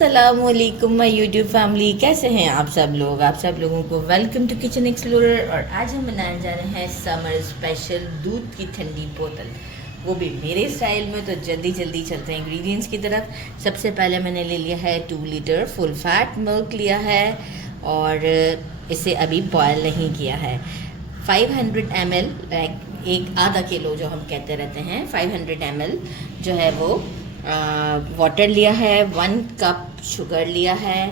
अस्सलामुअलैकुम my YouTube family, कैसे हैं आप सब लोग। आप सब लोगों को वेलकम टू किचन एक्सप्लोरर। और आज हम बनाने जा रहे हैं समर स्पेशल दूध की ठंडी बोतल, वो भी मेरे स्टाइल में। तो जल्दी जल्दी चलते हैं इंग्रेडिएंट्स की तरफ। सबसे पहले मैंने ले लिया है 2 लीटर फुल फैट मिल्क लिया है और इसे अभी बॉयल नहीं किया है। 500 ml, एक आधा किलो जो हम कहते रहते हैं, 500 ml जो है वो वाटर लिया है। 1 कप शुगर लिया है।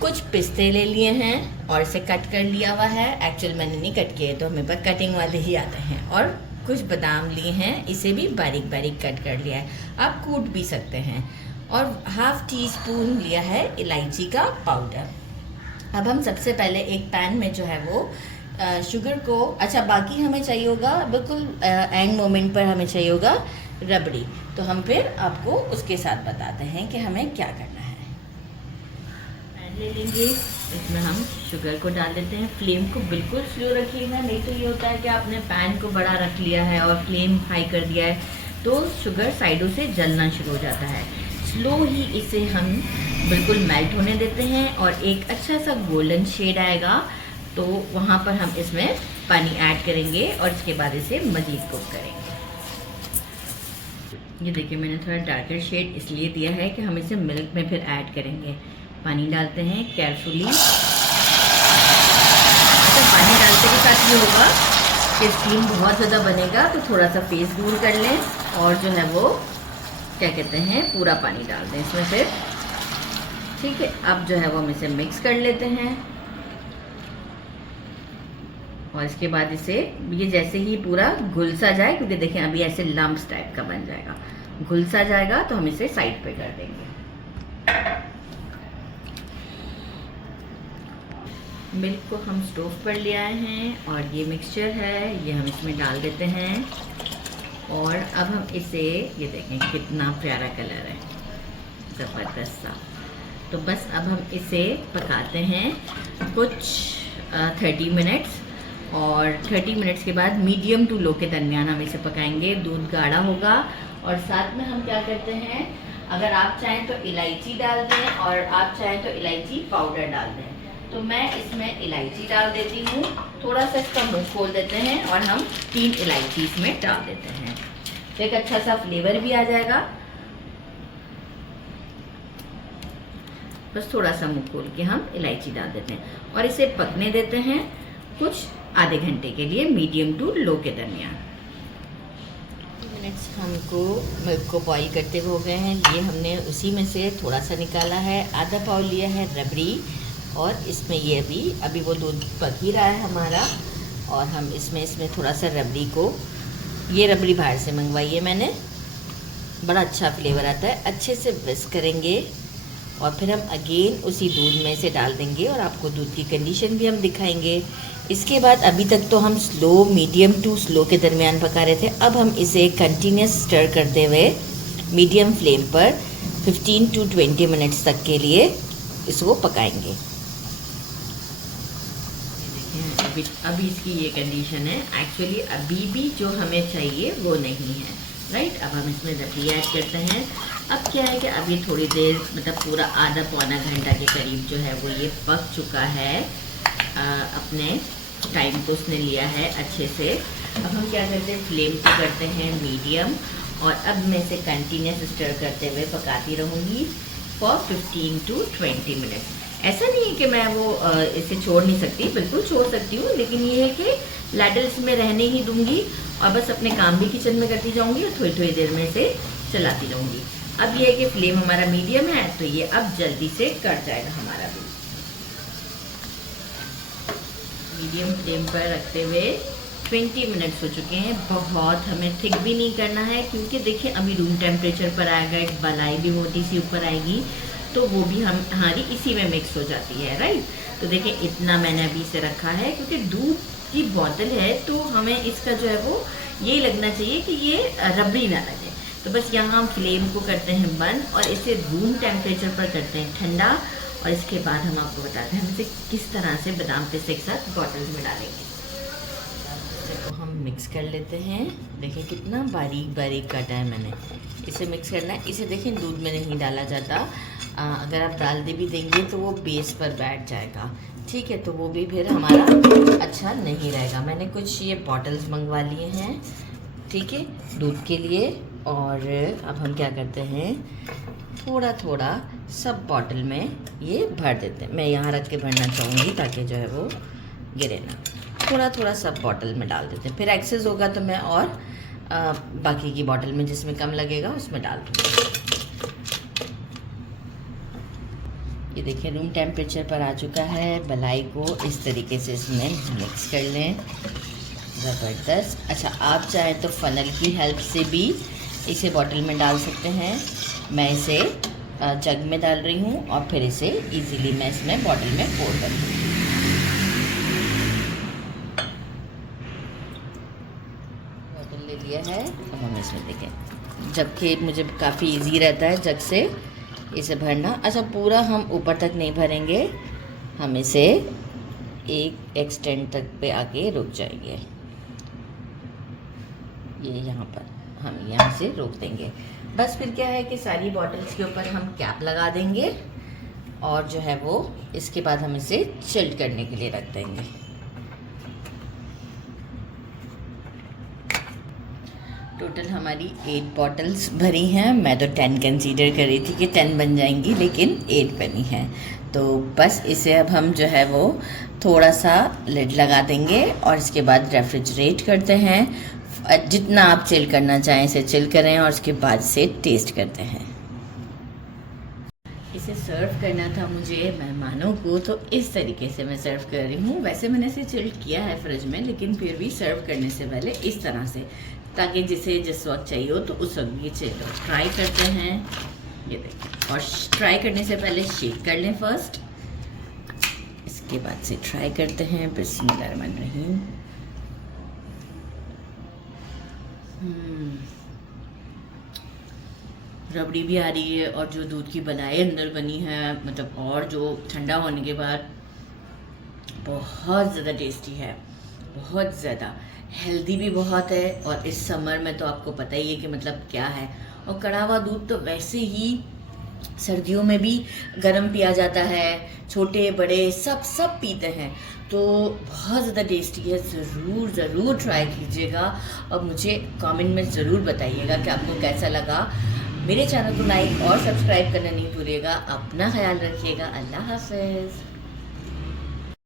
कुछ पिस्ते ले लिए हैं और इसे कट कर लिया हुआ है। एक्चुअल मैंने नहीं कट किए, तो हमें पर कटिंग वाले ही आते हैं। और कुछ बादाम लिए हैं, इसे भी बारीक बारीक कट कर लिया है। आप कूट भी सकते हैं। और हाफ टी स्पून लिया है इलायची का पाउडर। अब हम सबसे पहले एक पैन में जो है वो शुगर को, अच्छा बाकी हमें चाहिए होगा बिल्कुल एंड मोमेंट पर हमें चाहिए होगा रबड़ी। तो हम फिर आपको उसके साथ बताते हैं कि हमें क्या करना है। पैन ले लेंगे, इसमें हम शुगर को डाल देते हैं। फ्लेम को बिल्कुल स्लो रखिएगा, नहीं तो ये होता है कि आपने पैन को बड़ा रख लिया है और फ्लेम हाई कर दिया है तो शुगर साइडों से जलना शुरू हो जाता है। स्लो ही इसे हम बिल्कुल मेल्ट होने देते हैं और एक अच्छा सा गोल्डन शेड आएगा तो वहाँ पर हम इसमें पानी ऐड करेंगे और इसके बाद इसे मज़ीद कुक करेंगे। ये देखिए, मैंने थोड़ा डार्कर शेड इसलिए दिया है कि हम इसे मिल्क में फिर ऐड करेंगे। पानी डालते हैं केयरफुली। अच्छा, पानी डालते के साथ ये होगा कि स्टीम बहुत ज़्यादा बनेगा, तो थोड़ा सा फेस दूर कर लें और जो है वो क्या कहते हैं पूरा पानी डाल दें इसमें फिर। ठीक है, अब जो है वो हम इसे मिक्स कर लेते हैं और इसके बाद इसे ये जैसे ही पूरा घुल सा जाए, क्योंकि देखें अभी ऐसे लम्प्स टाइप का बन जाएगा, घुल सा जाएगा तो हम इसे साइड पे कर देंगे। मिल्क को हम स्टोव पर ले आए हैं और ये मिक्सचर है, ये हम इसमें डाल देते हैं। और अब हम इसे, ये देखें कितना प्यारा कलर है, ज़बरदस्त सा। तो बस अब हम इसे पकाते हैं कुछ 30 मिनट्स। और 30 मिनट्स के बाद मीडियम टू लो के दरमियान हम इसे पकाएंगे। दूध गाढ़ा होगा और साथ में हम क्या करते हैं, अगर आप चाहें तो इलायची डाल दें और आप चाहें तो इलायची पाउडर डाल दें। तो मैं इसमें इलायची डाल देती हूँ। थोड़ा सा इसका मुंह खोल देते हैं और हम 3 इलायची इसमें डाल देते हैं, तो एक अच्छा सा फ्लेवर भी आ जाएगा। बस थोड़ा सा मुंह खोल के हम इलायची डाल देते हैं और इसे पकने देते हैं कुछ आधे घंटे के लिए, मीडियम टू लो के दरमियान। मिनट्स हमको मिल्क को बॉईल करते हुए हो गए हैं। ये हमने उसी में से थोड़ा सा निकाला है। आधा पाव लिया है रबड़ी और इसमें ये अभी वो दूध पक ही रहा है हमारा। और हम इसमें थोड़ा सा रबड़ी को, ये रबड़ी बाहर से मंगवाई है मैंने, बड़ा अच्छा फ्लेवर आता है। अच्छे से विस्क करेंगे और फिर हम अगेन उसी दूध में से डाल देंगे और आपको दूध की कंडीशन भी हम दिखाएंगे। इसके बाद अभी तक तो हम स्लो, मीडियम टू स्लो के दरमियान पका रहे थे। अब हम इसे कंटिन्यूस स्टर करते हुए मीडियम फ्लेम पर 15 टू 20 मिनट्स तक के लिए इसको पकाएंगे। अभी इसकी ये कंडीशन है। एक्चुअली अभी भी जो हमें चाहिए वो नहीं है, राइट। अब हम इसमें रबड़ी ऐड करते हैं। अब क्या है कि अभी थोड़ी देर, मतलब पूरा आधा पौना घंटा के करीब जो है वो ये पक चुका है। अपने टाइम को उसने लिया है अच्छे से। अब हम क्या करते हैं, फ्लेम को करते हैं मीडियम और अब मैं इसे कंटिन्यूस स्टर करते हुए पकाती रहूँगी फॉर 15 टू 20 मिनट्स। ऐसा नहीं है कि मैं वो इसे छोड़ नहीं सकती, बिल्कुल छोड़ सकती हूँ, लेकिन ये है कि लैडल्स में रहने ही दूंगी और बस अपने काम भी किचन में करती जाऊँगी और थोड़ी थोड़ी देर में इसे चलाती रहूँगी। अब ये है कि फ्लेम हमारा मीडियम है तो ये अब जल्दी से कट जाएगा हमारा दूध। मीडियम फ्लेम पर रखते हुए 20 मिनट्स हो चुके हैं। बहुत हमें थिक भी नहीं करना है, क्योंकि देखिए अभी रूम टेम्परेचर पर आएगा, एक मलाई भी मोटी सी ऊपर आएगी तो वो भी हमारी इसी में मिक्स हो जाती है, राइट। तो देखिए इतना मैंने अभी से रखा है, क्योंकि दूध की बोतल है तो हमें इसका जो है वो यही लगना चाहिए कि ये रबड़ी ना लगे। तो बस यहाँ हम फ्लेम को करते हैं बंद और इसे रूम टेम्परेचर पर करते हैं ठंडा। और इसके बाद हम आपको बताते हैं हम इसे किस तरह से बादाम पिस्ते के साथ बॉटल्स में डालेंगे। तो हम मिक्स कर लेते हैं। देखिए कितना बारीक बारीक काटा है मैंने। इसे मिक्स करना है। इसे देखें दूध में नहीं डाला जाता, अगर आप डाल दे भी देंगे तो वो बेस पर बैठ जाएगा, ठीक है, तो वो भी फिर हमारा अच्छा नहीं रहेगा। मैंने कुछ ये बॉटल्स मंगवा लिए हैं, ठीक है, दूध के लिए। और अब हम क्या करते हैं, थोड़ा थोड़ा सब बॉटल में ये भर देते हैं। मैं यहाँ रख के भरना चाहूँगी ताकि जो है वो गिरे ना। थोड़ा थोड़ा सब बॉटल में डाल देते हैं, फिर एक्सेस होगा तो मैं और बाकी की बॉटल में जिसमें कम लगेगा उसमें डाल दूँगी। ये देखिए रूम टेम्परेचर पर आ चुका है। मलाई को इस तरीके से इसमें मिक्स कर लें, ज़बरदस्त। अच्छा, आप चाहें तो फ़नल की हेल्प से भी इसे बॉटल में डाल सकते हैं। मैं इसे जग में डाल रही हूँ और फिर इसे इजीली मैं इसमें बॉटल में पोर करूँगी। बॉटल ले लिया है और हम इसमें देखें, जबकि मुझे काफ़ी इजी रहता है जग से इसे भरना। अच्छा, पूरा हम ऊपर तक नहीं भरेंगे, हम इसे एक एक्सटेंड तक पे आके रुक जाएंगे। ये यहाँ पर हम यहाँ से रोक देंगे बस। फिर क्या है कि सारी बॉटल्स के ऊपर हम कैप लगा देंगे और जो है वो इसके बाद हम इसे चिल्ड करने के लिए रख देंगे। टोटल हमारी 8 बॉटल्स भरी हैं। मैं तो 10 कंसीडर कर रही थी कि 10 बन जाएंगी, लेकिन 8 बनी हैं। तो बस इसे अब हम जो है वो थोड़ा सा लिड लगा देंगे और इसके बाद रेफ्रिजरेट करते हैं। जितना आप चिल करना चाहें इसे चिल करें और उसके बाद से टेस्ट करते हैं। इसे सर्व करना था मुझे मेहमानों को, तो इस तरीके से मैं सर्व कर रही हूँ। वैसे मैंने इसे चिल्ड किया है फ्रिज में, लेकिन फिर भी सर्व करने से पहले इस तरह से, ताकि जिसे जिस वक्त चाहिए हो तो उस वक्त ये चिल्ड हो। ट्राई करते हैं, ये देखिए। और ट्राई करने से पहले शेक कर लें फर्स्ट, इसके बाद से ट्राई करते हैं। बिस्मिल्लाहिर्रहमानिर्रहीम। रबड़ी भी आ रही है और जो दूध की मलाई अंदर बनी है, मतलब और जो ठंडा होने के बाद बहुत ज़्यादा टेस्टी है, बहुत ज़्यादा हेल्दी भी बहुत है। और इस समर में तो आपको पता ही है कि मतलब क्या है। और कड़ा हुआ दूध तो वैसे ही सर्दियों में भी गर्म पिया जाता है, छोटे बड़े सब पीते हैं, तो बहुत ज़्यादा टेस्टी है। ज़रूर ट्राई कीजिएगा और मुझे कमेंट में ज़रूर बताइएगा कि आपको कैसा लगा। मेरे चैनल को लाइक और सब्सक्राइब करना नहीं भूलिएगा। अपना ख्याल रखिएगा। अल्लाह हाफ़िज़।